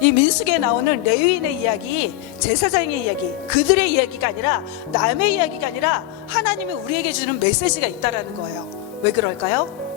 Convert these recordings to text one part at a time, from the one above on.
이 민수기에 나오는 레위인의 이야기, 제사장의 이야기, 그들의 이야기가 아니라 남의 이야기가 아니라 하나님이 우리에게 주는 메시지가 있다라는 거예요. 왜 그럴까요?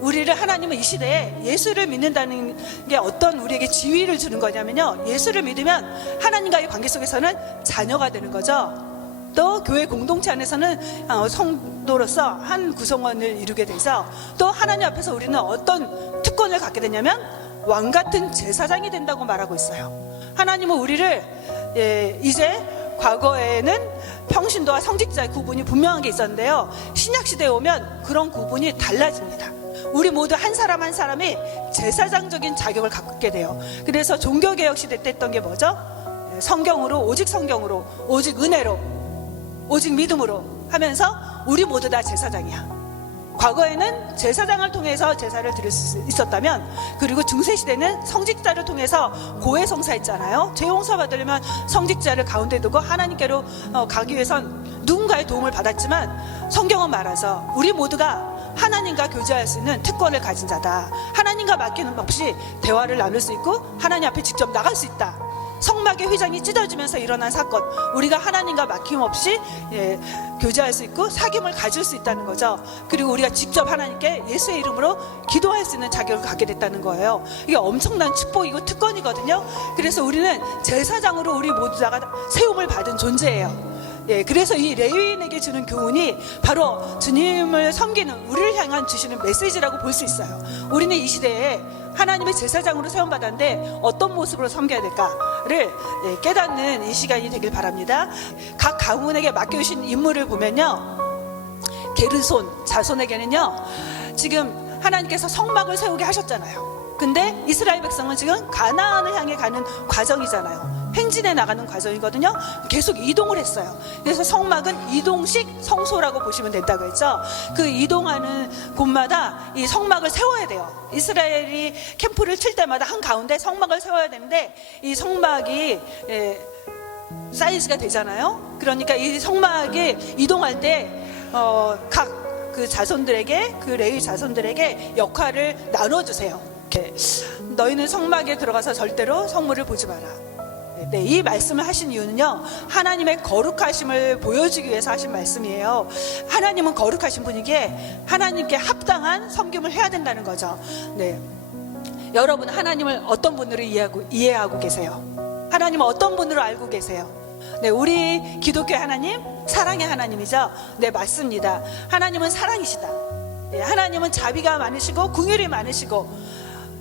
우리를 하나님은 이 시대에 예수를 믿는다는 게 어떤 우리에게 지위를 주는 거냐면요, 예수를 믿으면 하나님과의 관계 속에서는 자녀가 되는 거죠. 또 교회 공동체 안에서는 성도로서 한 구성원을 이루게 돼서 또 하나님 앞에서 우리는 어떤 특권을 갖게 되냐면 왕같은 제사장이 된다고 말하고 있어요. 하나님은 우리를 이제 과거에는 평신도와 성직자의 구분이 분명하게 있었는데요, 신약시대에 오면 그런 구분이 달라집니다. 우리 모두 한 사람 한 사람이 제사장적인 자격을 갖게 돼요. 그래서 종교개혁 시대 때 했던 게 뭐죠? 성경으로, 오직 은혜로, 오직 믿음으로 하면서 우리 모두 다 제사장이야. 과거에는 제사장을 통해서 제사를 드릴 수 있었다면, 그리고 중세시대는 성직자를 통해서 고해성사 있잖아요. 죄 용서 받으려면 성직자를 가운데 두고 하나님께로 가기 위해선 누군가의 도움을 받았지만, 성경은 말하죠, 우리 모두가 하나님과 교제할 수 있는 특권을 가진 자다. 하나님과 맡기는 없이 대화를 나눌 수 있고 하나님 앞에 직접 나갈 수 있다. 성막의 휘장이 찢어지면서 일어난 사건, 우리가 하나님과 막힘없이 교제할 수 있고 사귐을 가질 수 있다는 거죠. 그리고 우리가 직접 하나님께 예수의 이름으로 기도할 수 있는 자격을 갖게 됐다는 거예요. 이게 엄청난 축복이고 특권이거든요. 그래서 우리는 제사장으로 우리 모두 다가 세움을 받은 존재예요. 그래서 이 레위인에게 주는 교훈이 바로 주님을 섬기는 우리를 향한 주시는 메시지라고 볼 수 있어요. 우리는 이 시대에 하나님의 제사장으로 세움받았는데 어떤 모습으로 섬겨야 될까를 깨닫는 이 시간이 되길 바랍니다. 각 가문에게 맡겨주신 임무를 보면요, 게르손 자손에게는요, 지금 하나님께서 성막을 세우게 하셨잖아요. 근데 이스라엘 백성은 지금 가나안을 향해 가는 과정이잖아요. 행진해 나가는 과정이거든요. 계속 이동을 했어요. 그래서 성막은 이동식 성소라고 보시면 된다고 했죠. 그 이동하는 곳마다 이 성막을 세워야 돼요. 이스라엘이 캠프를 칠 때마다 한 가운데 성막을 세워야 되는데, 이 성막이 사이즈가 되잖아요. 그러니까 이 성막이 이동할 때 각 그 자손들에게, 그 레위 자손들에게 역할을 나눠주세요. 이렇게 너희는 성막에 들어가서 절대로 성물을 보지 마라. 이 말씀을 하신 이유는요, 하나님의 거룩하심을 보여주기 위해서 하신 말씀이에요. 하나님은 거룩하신 분이기에 하나님께 합당한 섬김을 해야 된다는 거죠. 여러분, 하나님을 어떤 분으로 이해하고 계세요? 하나님은 어떤 분으로 알고 계세요? 우리 기독교 하나님, 사랑의 하나님이죠. 맞습니다. 하나님은 사랑이시다. 하나님은 자비가 많으시고 긍휼이 많으시고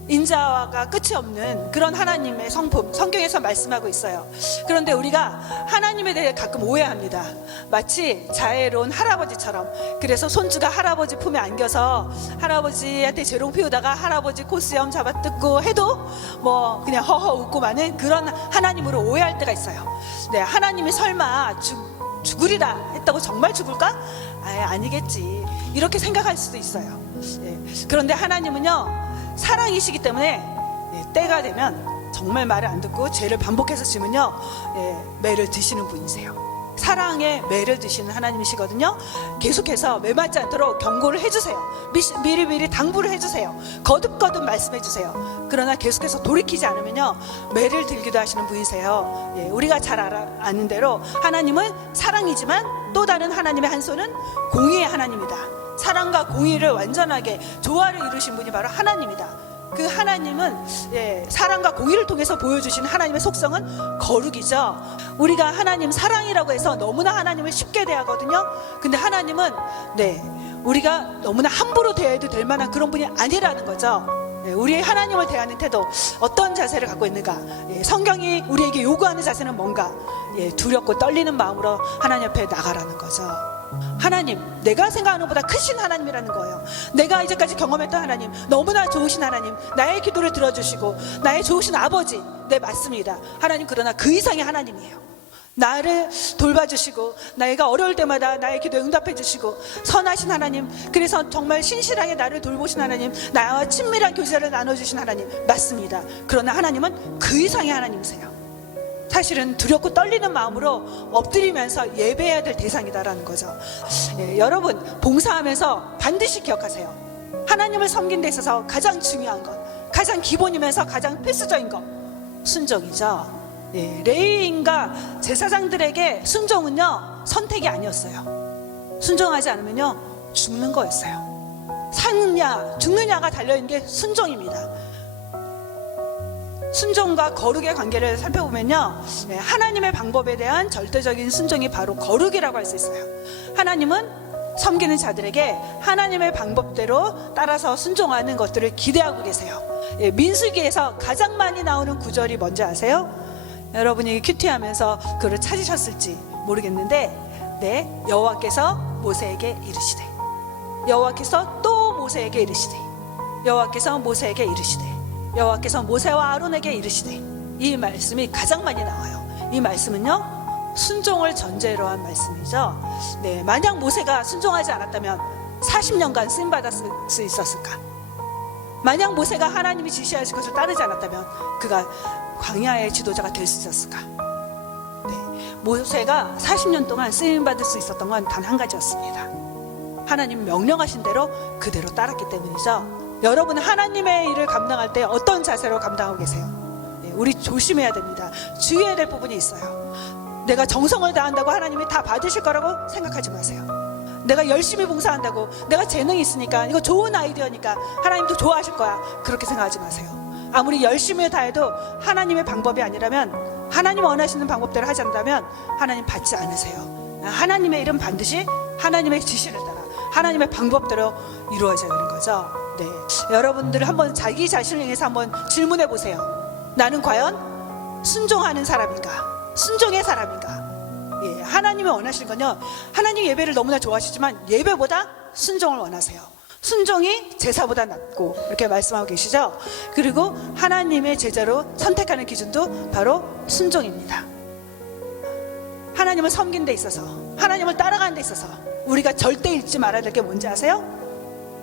인자가 끝이 없는 그런 하나님의 성품, 성경에서 말씀하고 있어요. 그런데 우리가 하나님에 대해 가끔 오해합니다. 마치 자애로운 할아버지처럼. 그래서 손주가 할아버지 품에 안겨서 할아버지한테 재롱 피우다가 할아버지 코수염 잡아뜯고 해도 뭐 그냥 허허 웃고 마는 그런 하나님으로 오해할 때가 있어요. 하나님이 설마 죽으리라 했다고 정말 죽을까? 아니겠지, 이렇게 생각할 수도 있어요. 그런데 하나님은요, 사랑이시기 때문에 때가 되면 정말 말을 안 듣고 죄를 반복해서 지면요, 매를 드시는 분이세요. 사랑에 매를 드시는 하나님이시거든요. 계속해서 매 맞지 않도록 경고를 해주세요. 미리미리 당부를 해주세요. 거듭거듭 말씀해주세요. 그러나 계속해서 돌이키지 않으면요, 매를 들기도 하시는 분이세요. 우리가 잘 아는 대로 하나님은 사랑이지만 또 다른 하나님의 한 손은 공의의 하나님이다. 사랑과 공의를 완전하게 조화를 이루신 분이 바로 하나님이다. 그 하나님은 사랑과 공의를 통해서 보여주신 하나님의 속성은 거룩이죠. 우리가 하나님 사랑이라고 해서 너무나 하나님을 쉽게 대하거든요. 근데 하나님은 우리가 너무나 함부로 대해도 될 만한 그런 분이 아니라는 거죠. 우리 하나님을 대하는 태도, 어떤 자세를 갖고 있는가? 성경이 우리에게 요구하는 자세는 뭔가? 두렵고 떨리는 마음으로 하나님 앞에 나가라는 거죠. 하나님, 내가 생각하는 것보다 크신 하나님이라는 거예요. 내가 이제까지 경험했던 하나님, 너무나 좋으신 하나님, 나의 기도를 들어주시고 나의 좋으신 아버지, 맞습니다. 하나님, 그러나 그 이상의 하나님이에요. 나를 돌봐주시고 내가 어려울 때마다 나의 기도에 응답해 주시고 선하신 하나님, 그래서 정말 신실하게 나를 돌보신 하나님, 나와 친밀한 교제를 나눠주신 하나님, 맞습니다. 그러나 하나님은 그 이상의 하나님이세요. 사실은 두렵고 떨리는 마음으로 엎드리면서 예배해야 될 대상이다라는 거죠. 여러분, 봉사하면서 반드시 기억하세요. 하나님을 섬긴 데 있어서 가장 중요한 것, 가장 기본이면서 가장 필수적인 것, 순종이죠. 예, 레위인과 제사장들에게 순종은요 선택이 아니었어요. 순종하지 않으면요 죽는 거였어요. 사느냐 죽느냐가 달려있는 게 순종입니다. 순종과 거룩의 관계를 살펴보면요, 네, 하나님의 방법에 대한 절대적인 순종이 바로 거룩이라고 할 수 있어요. 하나님은 섬기는 자들에게 하나님의 방법대로 따라서 순종하는 것들을 기대하고 계세요. 예, 민수기에서 가장 많이 나오는 구절이 뭔지 아세요? 여러분이 큐티하면서 그걸 찾으셨을지 모르겠는데, 네, 여호와께서 모세에게 이르시되, 여호와께서 또 모세에게 이르시되, 여호와께서 모세에게 이르시되, 여호와께서 모세와 아론에게 이르시되, 이 말씀이 가장 많이 나와요. 이 말씀은요 순종을 전제로 한 말씀이죠. 네, 만약 모세가 순종하지 않았다면 40년간 쓰임받았을 수 있었을까? 만약 모세가 하나님이 지시하신 것을 따르지 않았다면 그가 광야의 지도자가 될 수 있었을까? 네, 모세가 40년 동안 쓰임받을 수 있었던 건 단 한 가지였습니다. 하나님 명령하신 대로 그대로 따랐기 때문이죠. 여러분, 하나님의 일을 감당할 때 어떤 자세로 감당하고 계세요? 네, 우리 조심해야 됩니다. 주의해야 될 부분이 있어요. 내가 정성을 다한다고 하나님이 다 받으실 거라고 생각하지 마세요. 내가 열심히 봉사한다고, 내가 재능이 있으니까, 이거 좋은 아이디어니까 하나님도 좋아하실 거야, 그렇게 생각하지 마세요. 아무리 열심히 다해도 하나님의 방법이 아니라면, 하나님 원하시는 방법대로 하지 않는다면 하나님 받지 않으세요. 하나님의 일은 반드시 하나님의 지시를 따라 하나님의 방법대로 이루어져야 되는 거죠. 네, 여러분들 한번 자기 자신을 향해서 한번 질문해 보세요. 나는 과연 순종하는 사람인가? 순종의 사람인가? 예, 하나님이 원하시는 건요, 하나님 예배를 너무나 좋아하시지만 예배보다 순종을 원하세요. 순종이 제사보다 낫고, 이렇게 말씀하고 계시죠. 그리고 하나님의 제자로 선택하는 기준도 바로 순종입니다. 하나님을 섬기는 데 있어서, 하나님을 따라가는 데 있어서 우리가 절대 잊지 말아야 될 게 뭔지 아세요?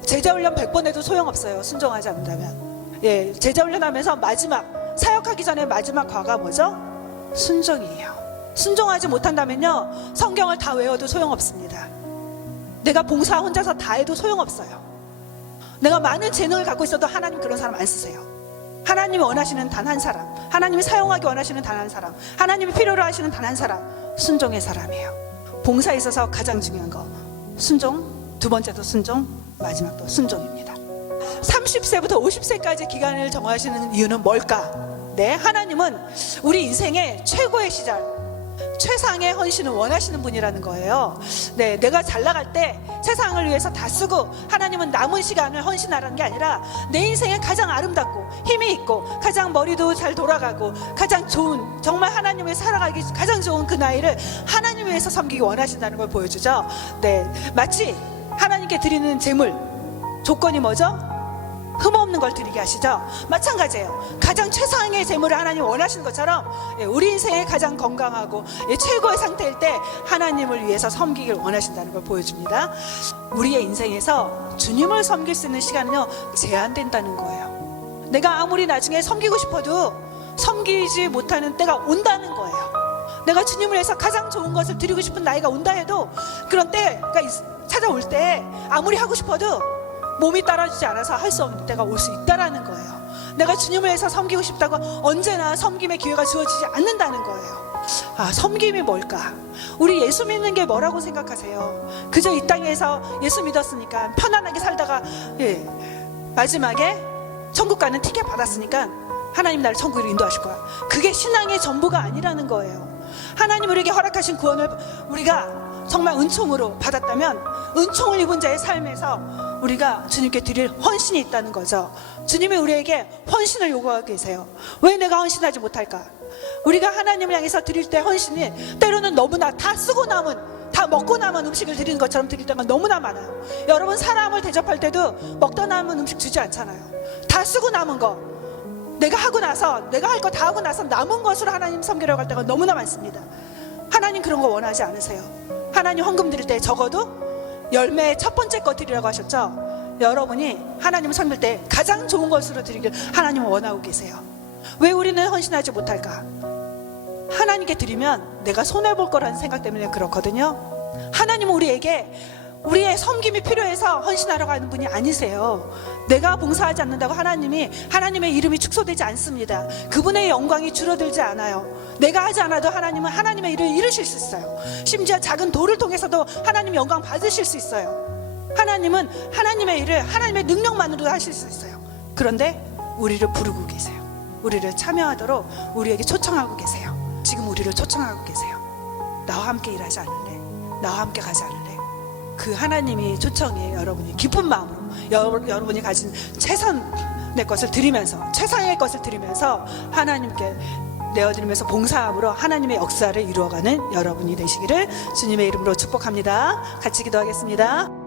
제자훈련 100번 해도 소용없어요, 순종하지 않는다면. 예, 제자훈련하면서 마지막, 사역하기 전에 마지막 과가 뭐죠? 순종이에요. 순종하지 못한다면요 성경을 다 외워도 소용없습니다. 내가 봉사 혼자서 다 해도 소용없어요. 내가 많은 재능을 갖고 있어도 하나님 그런 사람 안 쓰세요. 하나님이 원하시는 단 한 사람, 하나님이 사용하기 원하시는 단 한 사람, 하나님이 필요로 하시는 단 한 사람, 순종의 사람이에요. 봉사에 있어서 가장 중요한 거 순종, 두 번째도 순종, 마지막도 순종입니다. 30세부터 50세까지 기간을 정하시는 이유는 뭘까? 네, 하나님은 우리 인생의 최고의 시절, 최상의 헌신을 원하시는 분이라는 거예요. 네, 내가 잘 나갈 때 세상을 위해서 다 쓰고 하나님은 남은 시간을 헌신하라는 게 아니라 내 인생에 가장 아름답고 힘이 있고 가장 머리도 잘 돌아가고 가장 좋은, 정말 하나님을 살아가기 가장 좋은 그 나이를 하나님 위해서 섬기기 원하신다는 걸 보여주죠. 네, 마치 하나님께 드리는 제물 조건이 뭐죠? 흠없는 걸 드리게 하시죠. 마찬가지예요. 가장 최상의 재물을 하나님 원하시는 것처럼 우리 인생의 가장 건강하고 최고의 상태일 때 하나님을 위해서 섬기길 원하신다는 걸 보여줍니다. 우리의 인생에서 주님을 섬길 수 있는 시간은요 제한된다는 거예요. 내가 아무리 나중에 섬기고 싶어도 섬기지 못하는 때가 온다는 거예요. 내가 주님을 위해서 가장 좋은 것을 드리고 싶은 나이가 온다 해도 그런 때가 찾아올 때 아무리 하고 싶어도 몸이 따라주지 않아서 할 수 없는 때가 올 수 있다라는 거예요. 내가 주님을 위해서 섬기고 싶다고 언제나 섬김의 기회가 주어지지 않는다는 거예요. 아, 섬김이 뭘까? 우리 예수 믿는 게 뭐라고 생각하세요? 그저 이 땅에서 예수 믿었으니까 편안하게 살다가 마지막에 천국 가는 티켓 받았으니까 하나님 나를 천국으로 인도하실 거야. 그게 신앙의 전부가 아니라는 거예요. 하나님 우리에게 허락하신 구원을 우리가 정말 은총으로 받았다면 은총을 입은 자의 삶에서 우리가 주님께 드릴 헌신이 있다는 거죠. 주님이 우리에게 헌신을 요구하고 계세요. 왜 내가 헌신하지 못할까? 우리가 하나님을 향해서 드릴 때 헌신이 때로는 너무나 다 쓰고 남은, 다 먹고 남은 음식을 드리는 것처럼 드릴 때가 너무나 많아요. 여러분, 사람을 대접할 때도 먹다 남은 음식 주지 않잖아요. 다 쓰고 남은 거, 내가 하고 나서, 내가 할 거 다 하고 나서 남은 것으로 하나님 섬기려고 할 때가 너무나 많습니다. 하나님 그런 거 원하지 않으세요. 하나님 헌금 드릴 때 적어도 열매의 첫 번째 거 드리라고 하셨죠. 여러분이 하나님을 섬길 때 가장 좋은 것으로 드리길 하나님은 원하고 계세요. 왜 우리는 헌신하지 못할까? 하나님께 드리면 내가 손해볼 거라는 생각 때문에 그렇거든요. 하나님은 우리에게 우리의 섬김이 필요해서 헌신하러 가는 분이 아니세요. 내가 봉사하지 않는다고 하나님의 이름이 축소되지 않습니다. 그분의 영광이 줄어들지 않아요. 내가 하지 않아도 하나님은 하나님의 일을 이루실 수 있어요. 심지어 작은 돌을 통해서도 하나님 영광 받으실 수 있어요. 하나님은 하나님의 일을 하나님의 능력만으로도 하실 수 있어요. 그런데 우리를 부르고 계세요. 우리를 참여하도록 우리에게 초청하고 계세요. 지금 우리를 초청하고 계세요. 나와 함께 일하지 않을래? 나와 함께 가지 않을래? 그 하나님이 초청해 여러분이 기쁜 마음으로 여러분이 가진 최선의 것을 드리면서 최상의 것을 드리면서 하나님께 내어드리면서 봉사함으로 하나님의 역사를 이루어가는 여러분이 되시기를 주님의 이름으로 축복합니다. 같이 기도하겠습니다.